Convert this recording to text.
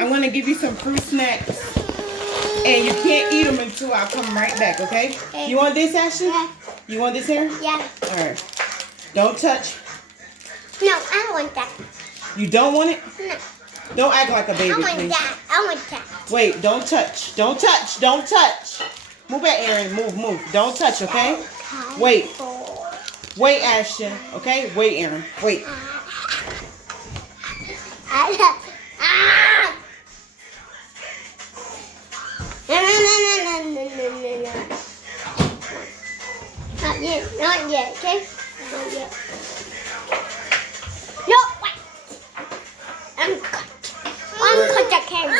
I'm going to give you some fruit snacks. And you can't eat them until I come right back, okay? You want this, Ashley? Yeah. You want this here? Yeah. All right. Don't touch. No, I don't want that. You don't want it? No. Don't act like a baby, I want please. that. I want that. Wait, don't touch. Don't touch. Don't touch. Move back, Aaron. Move, move. Don't touch, okay? Wait. Wait, Ashton. Okay? Wait, Aaron. Wait. No. Not yet, okay? Not yet. No, wait. I'm cut the camera.